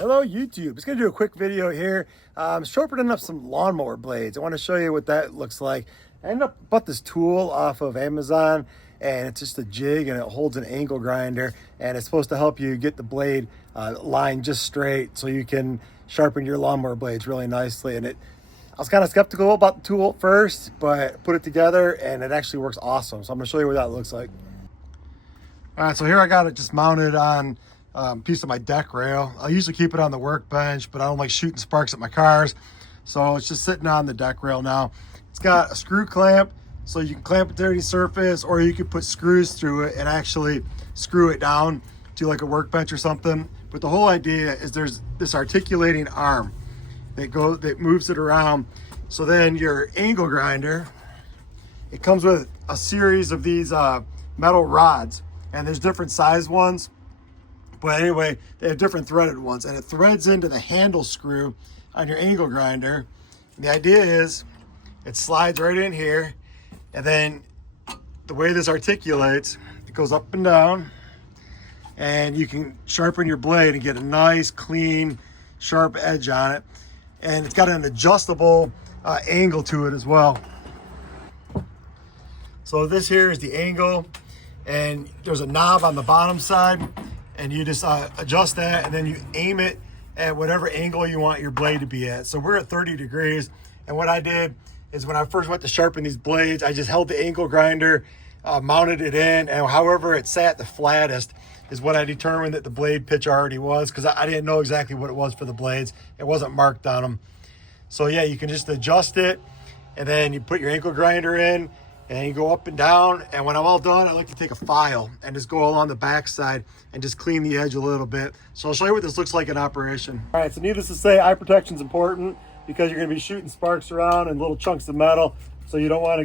Hello YouTube, just gonna do a quick video here. I'm sharpening up some lawnmower blades. I want to show you what that looks like. I ended up bought this tool off of Amazon, and it's just a jig and it holds an angle grinder, and it's supposed to help you get the blade line just straight so you can sharpen your lawnmower blades really nicely. And I was kind of skeptical about the tool at first, but put it together and it actually works awesome. So I'm gonna show you what that looks like. All right, so here I got it just mounted on piece of my deck rail. I usually keep it on the workbench, but I don't like shooting sparks at my cars, so it's just sitting on the deck rail now. It's got a screw clamp, so you can clamp it to any surface, or you could put screws through it and actually screw it down to like a workbench or something. But the whole idea is there's this articulating arm that moves it around. So then your angle grinder, it comes with a series of these metal rods, and there's different size ones. But anyway, they have different threaded ones, and it threads into the handle screw on your angle grinder. And the idea is it slides right in here, and then the way this articulates, it goes up and down, and you can sharpen your blade and get a nice, clean, sharp edge on it. And it's got an adjustable angle to it as well. So this here is the angle, and there's a knob on the bottom side, and you just adjust that, and then you aim it at whatever angle you want your blade to be at. So we're at 30 degrees, and what I did is when I first went to sharpen these blades, I just held the angle grinder, mounted it in, and however it sat the flattest is what I determined that the blade pitch already was, because I didn't know exactly what it was for the blades. It wasn't marked on them. So yeah, you can just adjust it, and then you put your angle grinder in, and you go up and down. And when I'm all done, I like to take a file and just go along the back side and just clean the edge a little bit. So I'll show you what this looks like in operation. All right, so needless to say, eye protection is important because you're gonna be shooting sparks around and little chunks of metal. So you don't wanna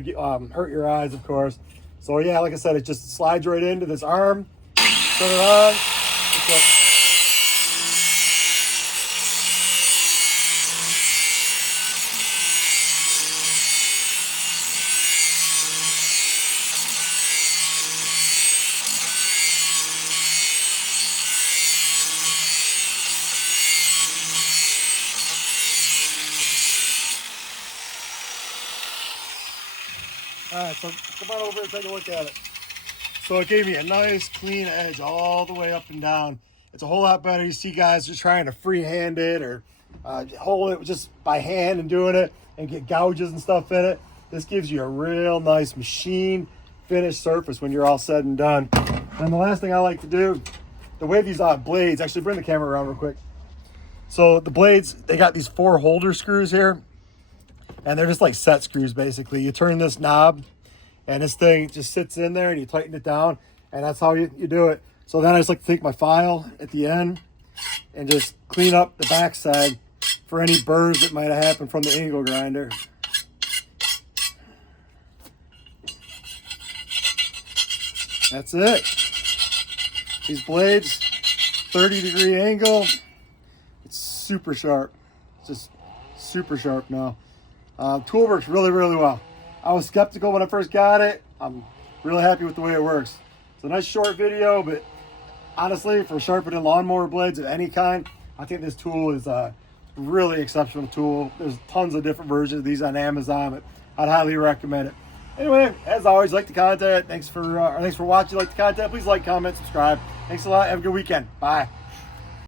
hurt your eyes, of course. So yeah, like I said, it just slides right into this arm. Turn it on. All right, so come on over and take a look at it. So it gave me a nice clean edge all the way up and down. It's a whole lot better. You see guys just trying to freehand it or hold it just by hand and doing it and get gouges and stuff in it. This gives you a real nice machine finished surface when you're all said and done. And the last thing I like to do, the way these blades, actually bring the camera around real quick. So the blades, they got these 4 holder screws here, and they're just like set screws basically. You turn this knob and this thing just sits in there and you tighten it down, and that's how you do it. So then I just like to take my file at the end and just clean up the backside for any burrs that might have happened from the angle grinder. That's it. These blades, 30-degree angle, it's super sharp. It's just super sharp now. Tool works really, really well. I was skeptical when I first got it. I'm really happy with the way it works. It's a nice short video, but honestly, for sharpening lawnmower blades of any kind, I think this tool is a really exceptional tool. There's tons of different versions of these on Amazon, but I'd highly recommend it. Anyway, as always, like the content. Thanks for watching. Like the content. Please like, comment, subscribe. Thanks a lot. Have a good weekend. Bye.